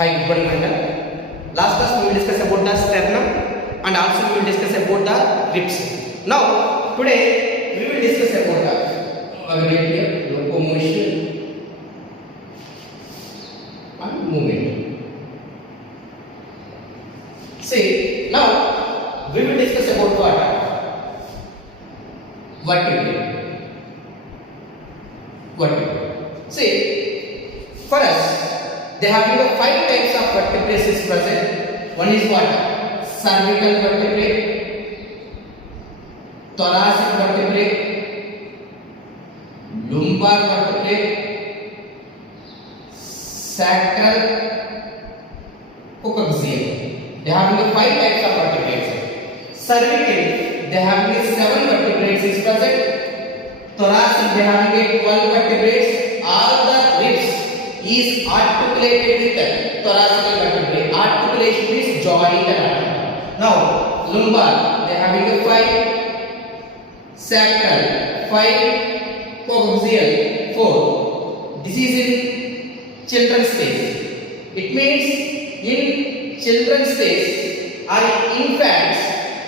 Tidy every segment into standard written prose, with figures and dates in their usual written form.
Hi, good morning, madam. Last class we will discuss about the sternum and also we will discuss about the ribs. Now, today we will discuss about the locomotion and movement. See, now we will discuss about what? Vertebrae. See, for us, they have the 5 types of vertebrae is present. One is what? Cervical vertebrae, thoracic vertebrae, lumbar vertebrae, sacral, coccygeal. They have the 5 types of vertebrae. Cervical, they have the 7 vertebrae is present. Thoracic, they have the 12 vertebrae. All the ribs is articulated with the thoracic vertebrae. Articulation is joint anatomy. Now, lumbar, they have the 5, sacral 5, coccygeal 4. This is in children's stage. It means in children's stage or infants,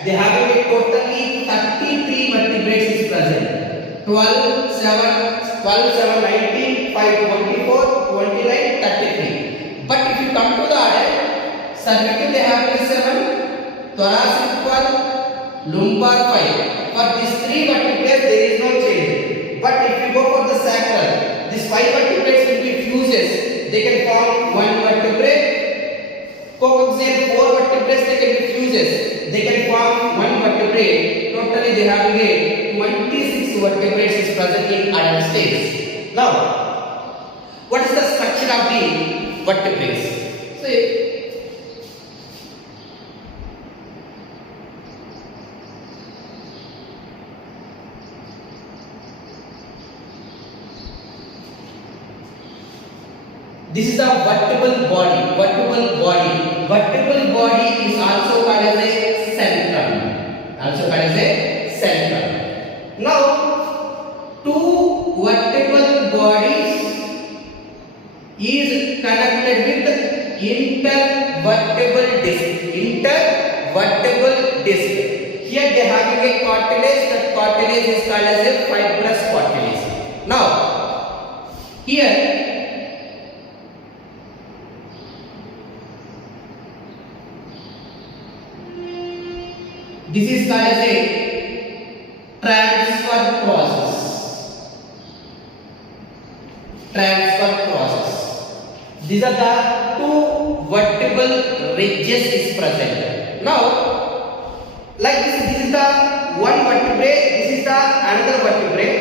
they have a totally 33 vertebrae is present. 12, 7, 19, 5, 24, 29, 33. But if you come to the adult, cervical they have 7, thoracic 12, lumbar 5. For these 3 vertebrae there is no change. But if you go for the sacral, these 5 vertebrae will be fuses. They can form 1 vertebrae. Coccygeal 4 vertebrae they can be fuses. They can form 1 vertebrae. Totally they have 26 vertebrae is present in adult stage. Now, what is the structure of the vertebrae? See, this is the vertebral body. Vertebral body is also called as a centrum. Now, 2 vertebral bodies is connected with intervertebral disc. Here they have a cartilage. That cartilage is called as a fibrous cartilage. Now, here this is called as a transfer process. These are the 2 vertebral ridges is present. Now, like this is the 1 vertebrae, this is the another vertebrae.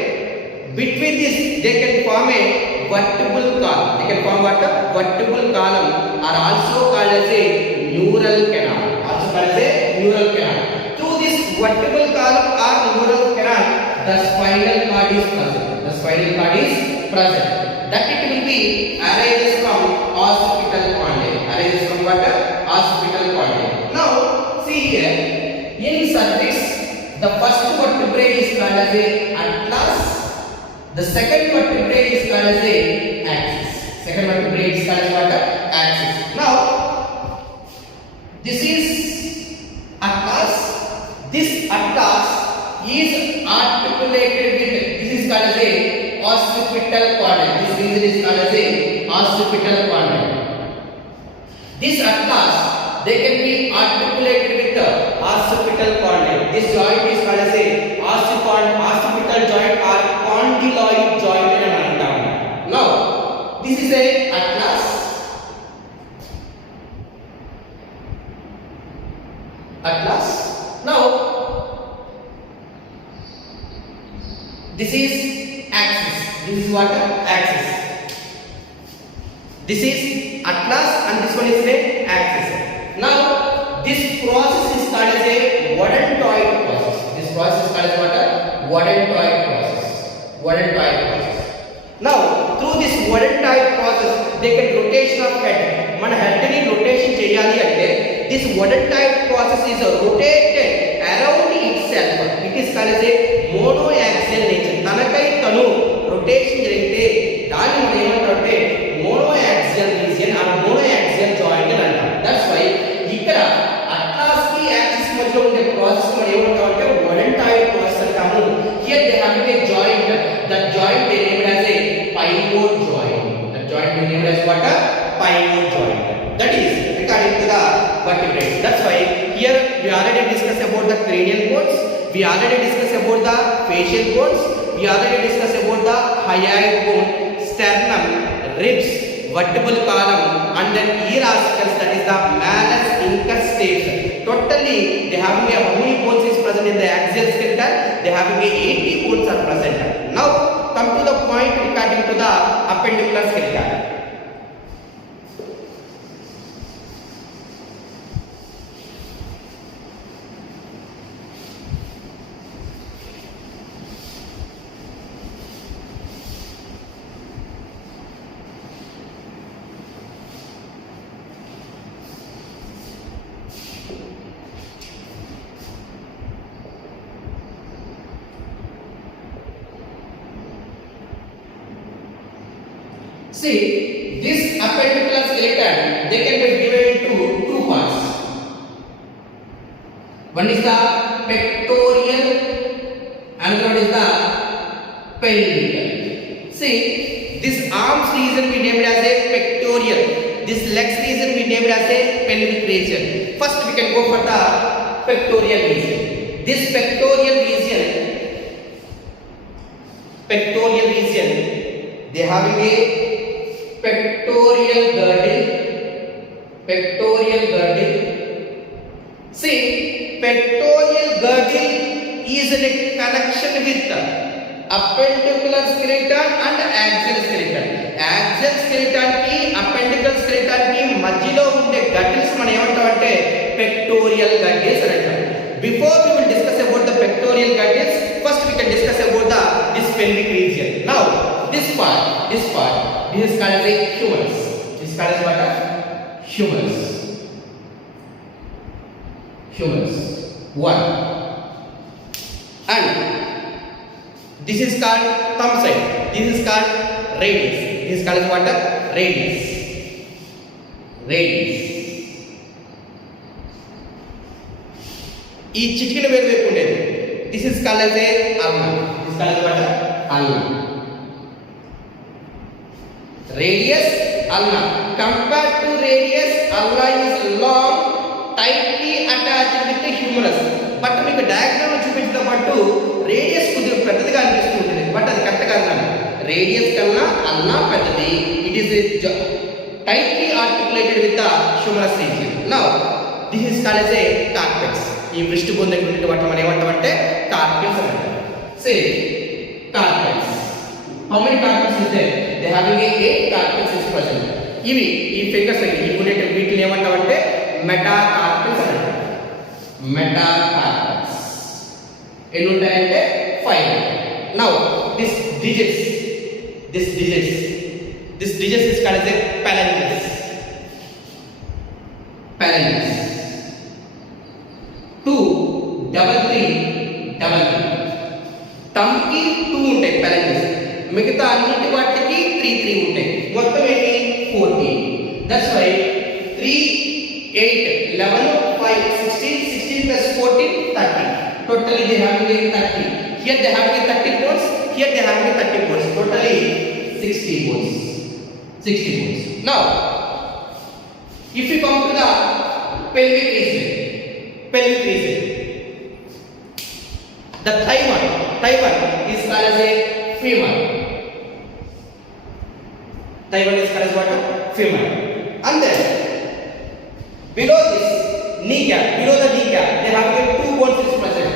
Between this, they can form a vertebral column. They can form what? A vertebral column are also called as a neural canal. Through this vertebral column or neural canal, the spinal cord is present. That it will be arises from occipital condyle. Now, see here, in cervix, the first vertebrae is called as a atlas. The second vertebrae is called as a axis. Now, this is atlas. This atlas is articulated with, this is called as a occipital condyle. This region is called as a occipital condyle. This atlas, they can be articulated with the occipital condyle. This joint is called as a occipital joint or condyloid joint in anatomy. Now, this is a atlas. Now, this is axis. This is what? Axis. This is atlas and this one is the axis. Now, this process is called as a Waddentoid process. This process is called as what? Waddentoid process. Now, through this Waddentoid process, they can rotation of head. Man head ni rotation cheyali ante, this Waddentoid process is rotated around itself. It is called as a monoaxial nature. Tanakai tanu rotation జరిగితే దాన్ని మనం ఏమంటారంటే monoaxial region or monoaxial joint as what a piney joint. That is regarding to the vertebrates. That's why here we already discussed about the cranial bones. We already discussed about the facial bones. We already discussed about the hyoid bone, sternum, ribs, vertebral column, and then ear ossicles, that is the malleus incustus. Totally they having a how many bones is present in the axial skeleton? They having a 80 bones are present. Now come to the point regarding to the appendicular skeleton. See, this appendicular skeleton, they can be divided into two parts. One is the pectoral, another one is the pelvic. See, this arms region we named as a pectoral. This legs region we named as a pelvic region. First we can go for the pectoral region. This pectoral region, they having a pectoral girdle. See, pectoral girdle is in a connection with the appendicular skeleton and axial skeleton. Axial skeleton ki appendicular skeleton ki మధ్యలో ఉండే girdles మనం ఏమంటామంటే pectoral girdles అంటాం. Before we will discuss about the pectoral girdles, first we can discuss about this pelvic region. Now this part, this is called as a humerus. This is called as what? Humerus. One. And this is called thumb side. This is called radius. This is called as what? Radius. ఈ చిటికిన వేరు వైపు ఉండేది. This is called as a ulna. This is called as what? Ulna. Radius, ulna. Compared to radius, ulna is long, tightly attached with the humerus. But మీకు diagram చూపించిన పాటు radius కొద్దిగా పెద్దదిగా అనిపిస్తుంది, బట్ అది కరెక్ట్ కాదు. రేడియస్ కన్నా ulna పెద్దది. It is tightly articulated with the humerus region. Now, this is called as a carpus. ఈ పృష్ఠ బోన్ దగ్గర ఉండే వాటిని మనం ఏమంటామంటే carpus అంటారు. Say carpus. How many carpus is there? They having a 8 carpus is present. ఇవి ఈ ఫింగర్స్ ఈ ఉండే వీటిని ఏమంటామంటే మెటాకార్పస్ అంటారు. మెటాకార్పస్ ఎన్ని ఉంటాయంటే 5. Now this digits is called as a phalanges. 2 3 3 thumb కి 2 ఉంటాయి phalanges. మిగతా అన్నిటి వాటికి 3 3 ఉంటాయి. మొత్తం ఏంటి 14. That's why 3 8 11 5 16 16 plus 14 30. Totally they having a 30. Here they having a 30 bones. Here they having a 30 bones. Totally 60 bones. Now, if you come to the pelvic region, the thigh one is called as a femur. Thigh one is called as what? Femur. And then below this kneecap, they have 2 bones is present.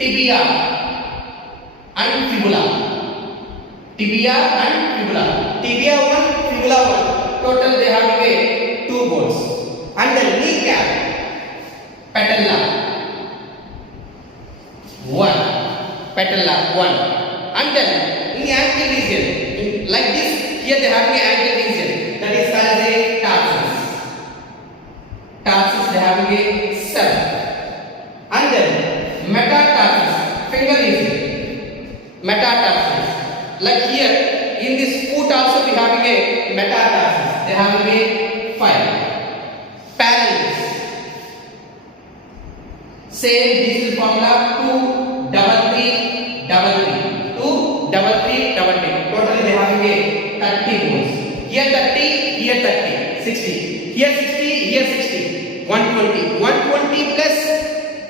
Tibia and fibula. Tibia 1, fibula 1. Total they have 2 bones. And the kneecap, patella 1. And then in the ankle region, like this, here they have the ankle region. That is called as a tarsus. They have a 7. And then metatarsus, finger region. Metatarsus. Like here, in this foot also we have a metatarsus. They have a 5. Phalanges. Same, this is formula 2 3 3. Totally they have a 30 bones. Here 30, here 30, 60. Here 60, here 60. 120. 120 plus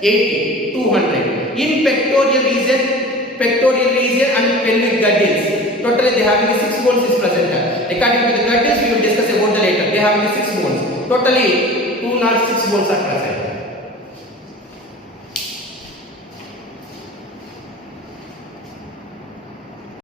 80, 200. In pectoral region and pelvic girdles, totally they have 6 bones is present. According to the girdles, we will discuss about the later. They have 6 bones. Totally 206 bones are present.